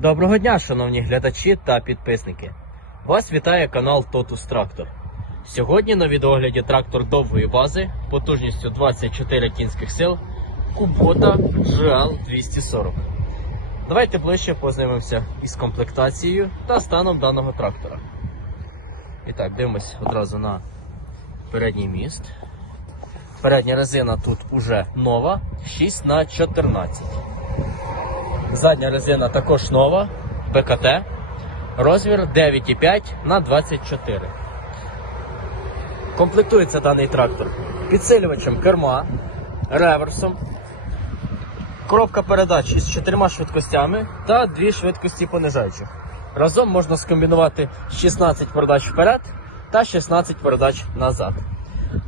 Доброго дня, шановні глядачі та підписники. Вас вітає канал Totus Tractor. Сьогодні на відеогляді трактор довгої бази потужністю 24 кінських сил Kubota GL 240. Давайте ближче познайомимося із комплектацією та станом даного трактора. І так, дивимось одразу на передній міст. Передня резина тут уже нова 6 на 14 Задня резина також нова, БКТ. Розмір 9,5 на 24. Комплектується даний трактор підсилювачем керма, реверсом, коробка передач із чотирма швидкостями та дві швидкості понижаючих. Разом можна скомбінувати 16 передач вперед та 16 передач назад.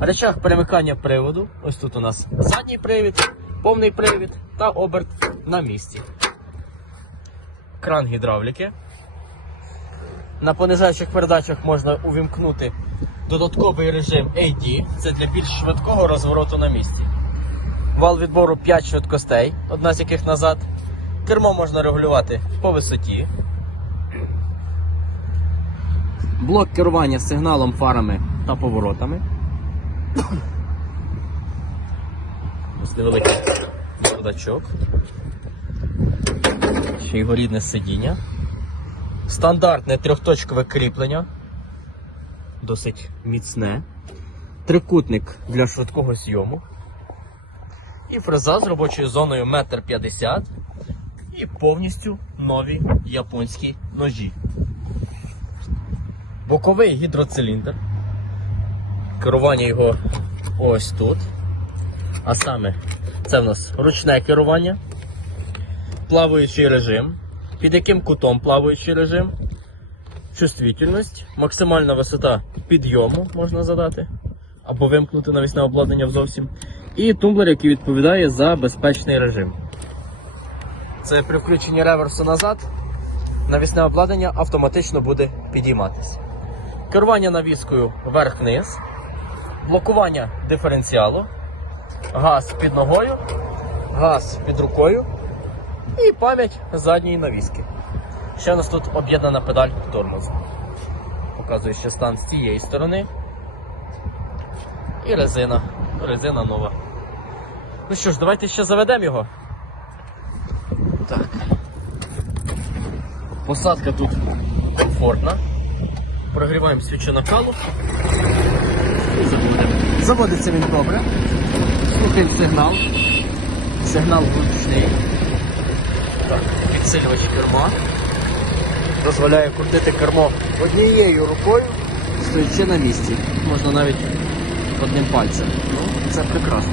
Речах перемикання приводу. Ось тут у нас задній привід, повний привід та оберт на місці. Кран гідравліки. На понижаючих передачах можна увімкнути додатковий режим AD, це для більш швидкого розвороту на місці. Вал відбору 5 швидкостей, одна з яких назад. Кермо можна регулювати по висоті. Блок керування сигналом, фарами та поворотами. Ось невеликий бардачок. Ще його рідне сидіння. Стандартне трьохточкове кріплення. Досить міцне. Трикутник для швидкого зйому. І фреза з робочою зоною 1,50 м. І повністю нові японські ножі. Боковий гідроциліндр. Керування його ось тут. А саме, це в нас ручне керування, плаваючий режим, під яким кутом плаваючий режим, чувствительність, максимальна висота підйому можна задати, або вимкнути навісне обладнання зовсім. І тумблер, який відповідає за безпечний режим. Це при включенні реверсу назад, навісне обладнання автоматично буде підійматися. Керування навіскою вверх-вниз, блокування диференціалу, газ під ногою, газ під рукою і пам'ять задньої навіски. Ще у нас тут об'єднана педаль тормозу. Показую ще стан з цієї сторони. І резина. Резина нова. Ну що ж, давайте ще заведемо його. Так. Посадка тут комфортна. Прогріваємо свічу накалу. І заводимо. Заводиться він добре. Слухаємо сигнал. Сигнал гучний. Так, підсилювач керма. Дозволяє крутити кермо однією рукою, стоячи на місці. Можна навіть одним пальцем. Ну, це прекрасно.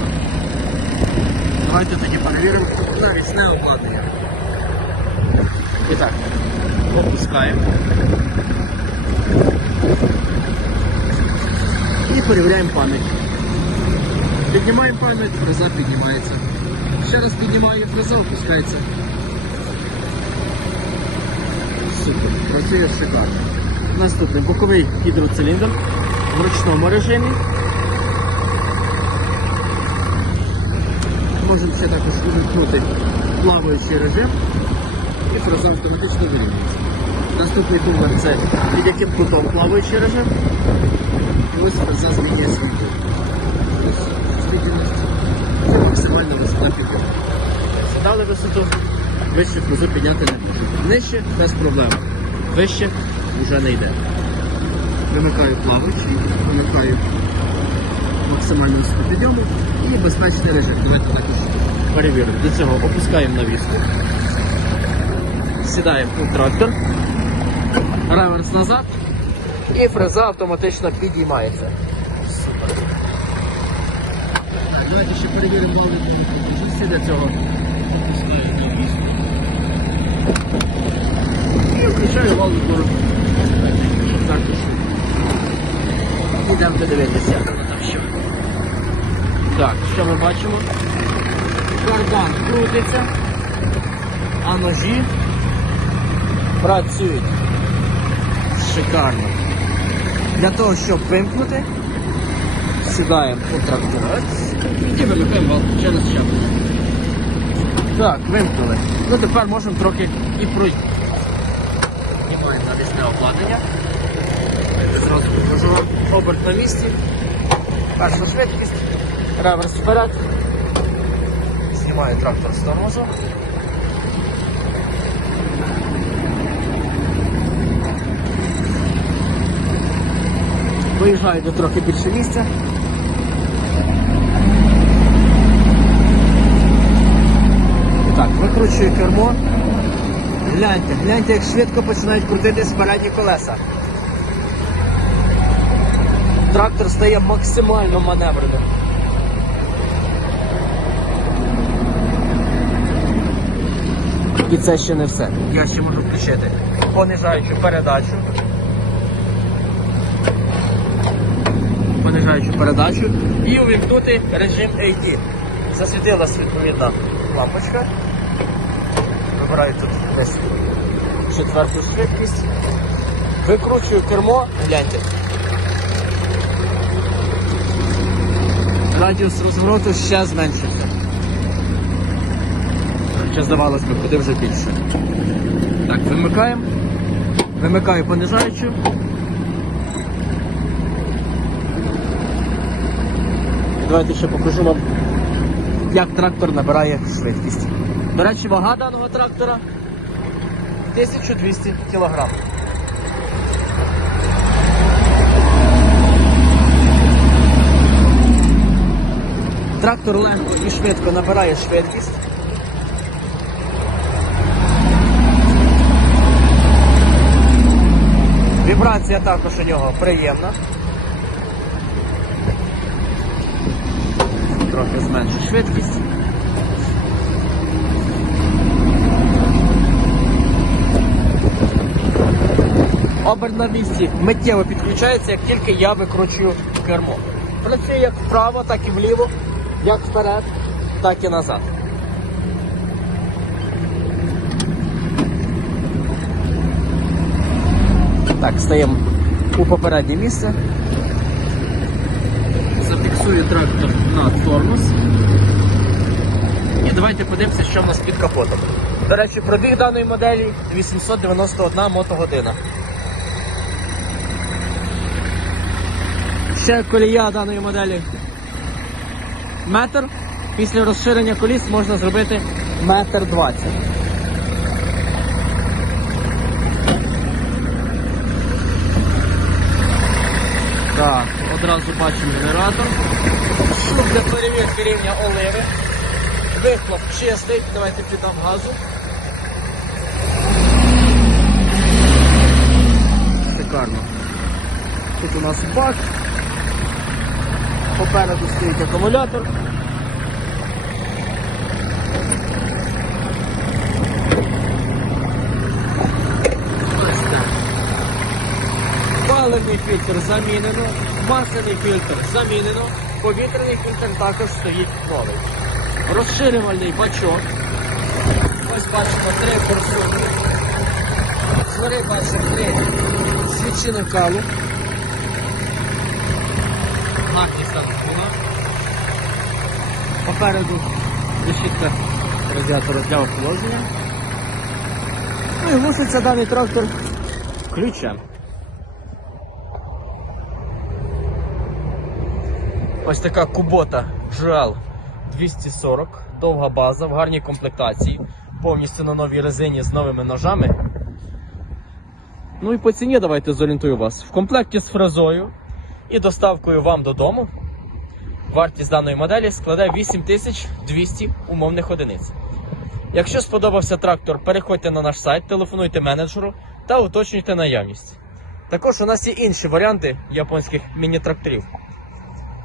Давайте тоді перевіримо навісне обладнання. І так, опускаємо. І перевіряємо пам'ять. Піднімаємо пам'ять, фреза піднімається. Ще раз піднімаю, фреза опускається. Супер, працює шикарно. Наступний боковий гідроциліндр в ручному режимі. Можемо ще також увімкнути плаваючий режим і фреза автоматично вирівнюється. Наступний тумблер це під яким кутом плаваючий режим. І ось фреза змінює кут. Ось. Це максимальна висота підйому. Задали висоту, вище фрезу підняти не можу. Нижче без проблем. Вище вже не йде. Вимикаю плаваючий, вимикаю максимальну підйому і безпечний режим. Давайте також перевіримо. До цього опускаємо навіску. Сідаємо у трактор. Реверс назад. І фреза автоматично підіймається. Супер. Давайте ще перевіримо вал відбору для цього. І включаю вал також. Ідемо подивитися, що. Так, що ми бачимо? Кардан крутиться, а ножі працюють. Шикарно. Для того, щоб вимкнути, сідаємо у тракторець і вимикаємо через час. Так, вимкнули. Ну тепер можемо трохи і пройти. навісне обладнання. Зразу покажу вам оберт на місці. Перша швидкість, реверс вперед. Знімаю трактор з тормозу. Виїжджаю до трохи більше місця. І кермо. Гляньте, гляньте, як швидко починають крутитись передні колеса. Трактор стає максимально маневреним. І це ще не все. Я ще можу включити понижаючу передачу. Понижаючу передачу і увімкнути режим AD. Засвітилась відповідна лампочка. Вибираю тут десь четверту швидкість. Викручую кермо, гляньте. Радіус розвороту ще зменшився. Хоча здавалось би, куди вже більше. Так, вимикаємо. Вимикаю понижаючу. Давайте ще покажу вам, як трактор набирає швидкість. До речі, вага даного трактора 1200 кг. Трактор легко і швидко набирає швидкість. Вібрація також у нього приємна. Трохи зменшу швидкість. Оберт на місці миттєво підключається, як тільки я викручую кермо. Працює як вправо, так і вліво, як вперед, так і назад. Так, стаємо у попереднє місце. Зафіксую трактор на тормоз. І давайте подивимося, що в нас під капотом. До речі, пробіг даної моделі 891 мотогодина. Ще колія даної моделі метр. Після розширення коліс можна зробити метр двадцять. Так, одразу бачимо генератор. Шук для перевірки рівня оливи. Вихлоп чистий. Давайте піддам газу. Шикарно. Тут у нас бак. Попереду стоїть акумулятор. Паливний фільтр замінено, масляний фільтр замінено, повітряний фільтр також стоїть новий. Розширювальний бачок. Ось бачимо три форсунки. Згори бачимо три свічини калу. Була. Попереду решітка радіатора для охолодження. Ну і глушиться даний трактор ключем. Ось така кубота GL 240, довга база в гарній комплектації, повністю на новій резині з новими ножами. Ну і по ціні давайте зорієнтую вас. В комплекті з фрезою і доставкою вам додому. Вартість даної моделі складає 8200 умовних одиниць. Якщо сподобався трактор, переходьте на наш сайт, телефонуйте менеджеру та уточнюйте наявність. Також у нас є інші варіанти японських міні-тракторів.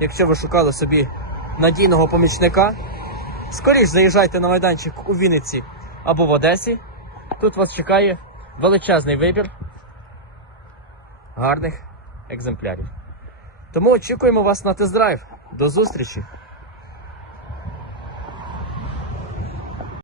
Якщо ви шукали собі надійного помічника, скоріш заїжджайте на майданчик у Вінниці або в Одесі. Тут вас чекає величезний вибір гарних екземплярів. Тому очікуємо вас на тест-драйв. До зустрічі!